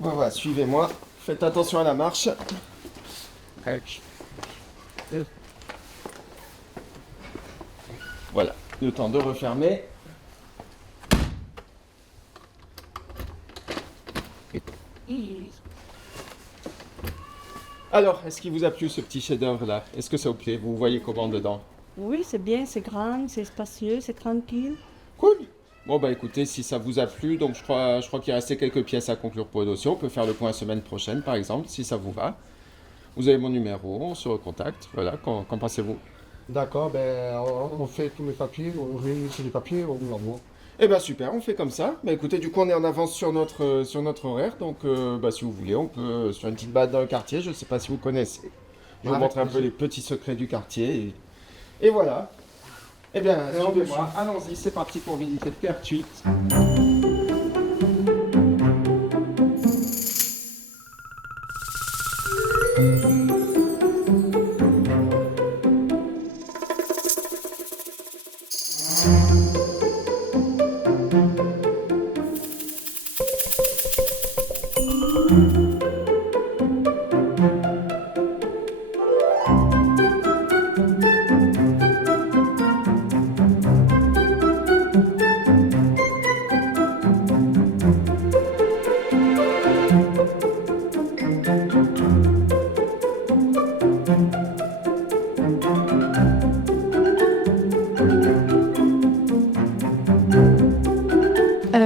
Voilà, suivez-moi. Faites attention à la marche. Voilà, le temps de refermer. Alors, est-ce qu'il vous a plu ce petit chef-d'œuvre là? Est-ce que ça vous plaît? Vous voyez comment dedans? Oui, c'est bien, c'est grand, c'est spacieux, c'est tranquille. Cool. Bon bah écoutez, si ça vous a plu, donc je crois qu'il restait quelques pièces à conclure pour le dossier. On peut faire le point la semaine prochaine par exemple, si ça vous va. Vous avez mon numéro, on se recontacte. Voilà, qu'en pensez-vous? D'accord, ben on fait tous les papiers, on réunit tous les papiers, on vous l'envoie. Eh ben super, on fait comme ça. Bah écoutez, du coup on est en avance sur notre horaire, donc bah, si vous voulez, on peut sur une petite balade dans le quartier. Je sais pas si vous connaissez. Je vous Avec montre un peu plaisir. les petits secrets du quartier. Et voilà. Eh bien, suivez-moi. Allons-y, c'est parti pour visiter Pertuis.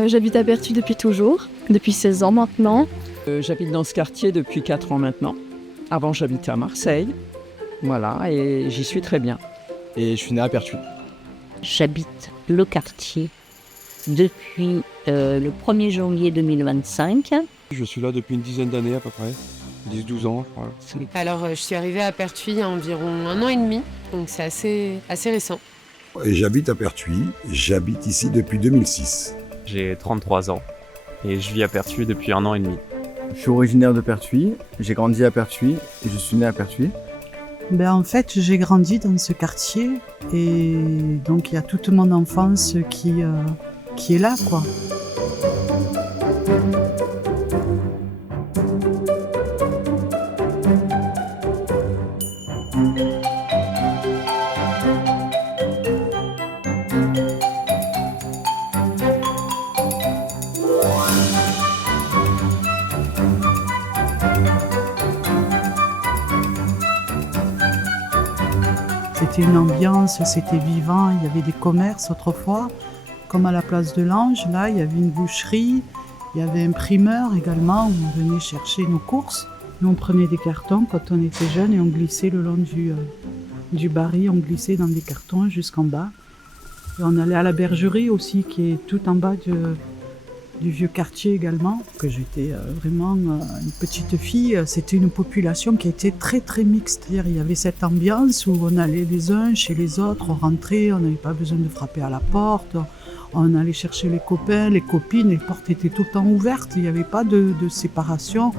J'habite à Pertuis depuis toujours, depuis 16 ans maintenant. J'habite dans ce quartier depuis 4 ans maintenant. Avant, j'habitais à Marseille. Voilà, et j'y suis très bien. Et je suis né à Pertuis. J'habite le quartier depuis le 1er janvier 2025. Je suis là depuis une dizaine d'années à peu près, 10-12 ans je crois. Alors, je suis arrivée à Pertuis il y a environ 1 an et demi, donc c'est assez récent. Et j'habite à Pertuis, j'habite ici depuis 2006. J'ai 33 ans et je vis à Pertuis depuis 1 an et demi. Je suis originaire de Pertuis, j'ai grandi à Pertuis et je suis né à Pertuis. En fait, j'ai grandi dans ce quartier et donc il y a toute mon enfance qui est là, quoi. C'était une ambiance, c'était vivant, il y avait des commerces autrefois, comme à la place de l'Ange, là il y avait une boucherie, il y avait un primeur également où on venait chercher nos courses. Nous on prenait des cartons quand on était jeunes et on glissait le long du baril, on glissait dans des cartons jusqu'en bas. Et on allait à la bergerie aussi qui est tout en bas du vieux quartier également, que j'étais vraiment une petite fille. C'était une population qui était très très mixte. C'est-à-dire, il y avait cette ambiance où on allait les uns chez les autres, on rentrait, on n'avait pas besoin de frapper à la porte, on allait chercher les copains, les copines, les portes étaient tout le temps ouvertes, il n'y avait pas de séparation.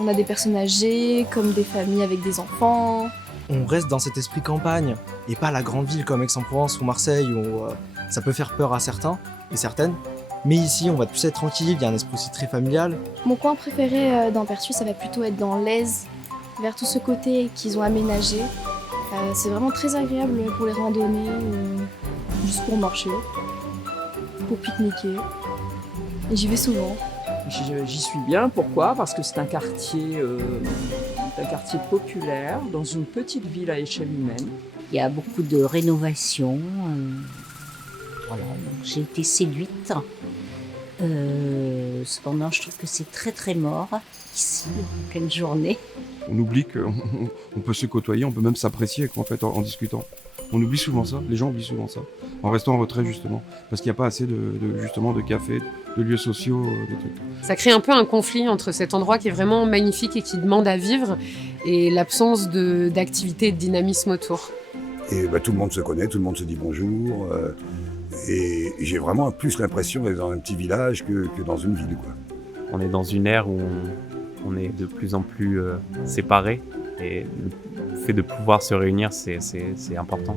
On a des personnes âgées, comme des familles avec des enfants. On reste dans cet esprit campagne et pas la grande ville comme Aix-en-Provence ou Marseille où ça peut faire peur à certains et certaines. Mais ici, on va plus être tranquille, il y a un esprit aussi très familial. Mon coin préféré dans Pertuis, ça va plutôt être dans l'Aise, vers tout ce côté qu'ils ont aménagé. C'est vraiment très agréable pour les randonnées, juste pour marcher, pour pique-niquer. Et j'y vais souvent. J'y suis bien, pourquoi? Parce que c'est un quartier populaire, dans une petite ville à échelle humaine. Il y a beaucoup de rénovations. Voilà, donc j'ai été séduite. Cependant, je trouve que c'est très très mort ici, en pleine journée. On oublie qu'on peut se côtoyer, on peut même s'apprécier en fait en discutant. On oublie souvent ça, les gens oublient souvent ça, en restant en retrait justement, parce qu'il n'y a pas assez de cafés, de lieux sociaux, des trucs. Ça crée un peu un conflit entre cet endroit qui est vraiment magnifique et qui demande à vivre et l'absence d'activité et de dynamisme autour. Et tout le monde se connaît, tout le monde se dit bonjour. Et j'ai vraiment plus l'impression d'être dans un petit village que dans une ville, quoi. On est dans une ère où on est de plus en plus séparés et le fait de pouvoir se réunir, c'est important.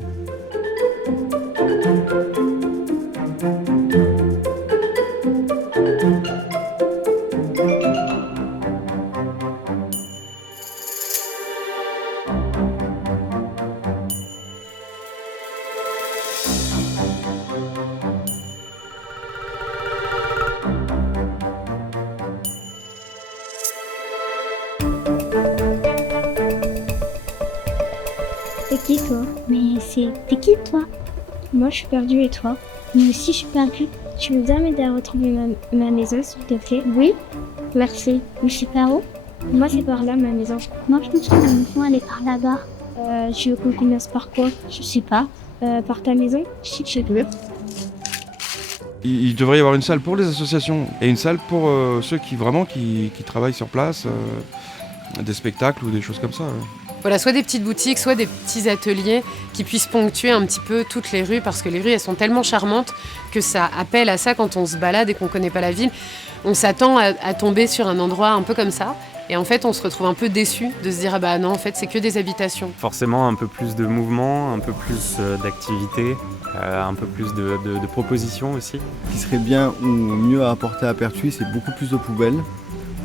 T'es qui toi? Mais t'es qui toi? Moi je suis perdue et toi? Moi aussi je suis perdue. Tu veux bien m'aider à retrouver ma maison s'il te plaît? Oui. Merci. Mais c'est par où? Moi c'est par là ma maison. Moi je pense que la maison elle est par là-bas. Tu veux qu'on commence par quoi? Je sais pas. Par ta maison? Si tu veux. Il devrait y avoir une salle pour les associations et une salle pour ceux qui travaillent sur place, des spectacles ou des choses comme ça. Voilà, soit des petites boutiques, soit des petits ateliers qui puissent ponctuer un petit peu toutes les rues, parce que les rues, elles sont tellement charmantes que ça appelle à ça quand on se balade et qu'on ne connaît pas la ville. On s'attend à tomber sur un endroit un peu comme ça, et en fait, on se retrouve un peu déçu de se dire « Ah bah non, en fait, c'est que des habitations ». Forcément, un peu plus de mouvement, un peu plus d'activité, un peu plus de propositions aussi. Ce qui serait bien ou mieux à apporter à Pertuis, c'est beaucoup plus de poubelles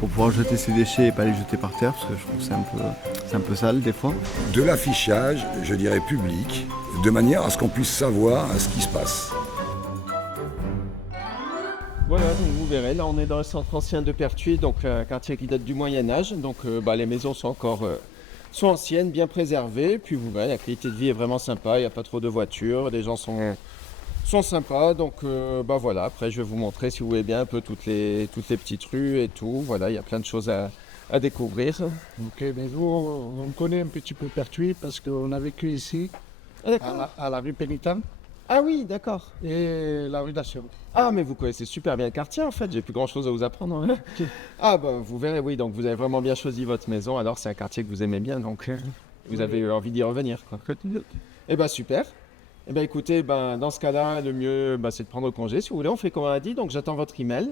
pour pouvoir jeter ses déchets et pas les jeter par terre, parce que je trouve que c'est un peu sale des fois. De l'affichage, je dirais public, de manière à ce qu'on puisse savoir ce qui se passe. Voilà, donc vous verrez, là on est dans le centre ancien de Pertuis, donc un quartier qui date du Moyen-Âge, donc les maisons sont encore sont anciennes, bien préservées, puis vous verrez, la qualité de vie est vraiment sympa, il n'y a pas trop de voitures, les gens sont sympas, donc voilà, après je vais vous montrer si vous voulez bien un peu toutes les petites rues et tout, voilà, il y a plein de choses à découvrir. Ok, mais nous on connaît un petit peu Pertuis parce qu'on a vécu ici, à la rue Pénitente. Ah oui, d'accord. Et la rue d'Assion. Ah, mais vous connaissez super bien le quartier en fait, j'ai plus grand chose à vous apprendre. Hein. Ah, vous verrez, oui, donc vous avez vraiment bien choisi votre maison, alors c'est un quartier que vous aimez bien, donc vous avez eu envie d'y revenir, quoi. Eh ben super. Eh bien écoutez, dans ce cas-là, le mieux c'est de prendre congé. Si vous voulez, on fait comme on a dit, donc j'attends votre email.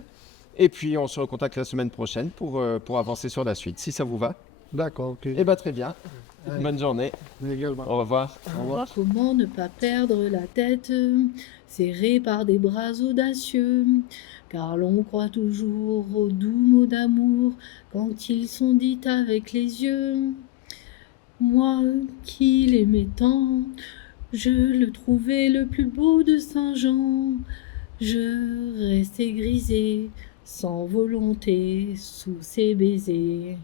Et puis on se recontacte la semaine prochaine pour avancer sur la suite, si ça vous va. D'accord, ok. Eh bien très bien. Bonne journée. Également. Au revoir. Au revoir. Comment ne pas perdre la tête, serrée par des bras audacieux, car l'on croit toujours aux doux mots d'amour quand ils sont dits avec les yeux. Moi qui l'aimais tant, je le trouvais le plus beau de Saint-Jean. Je restais grisée, sans volonté, sous ses baisers.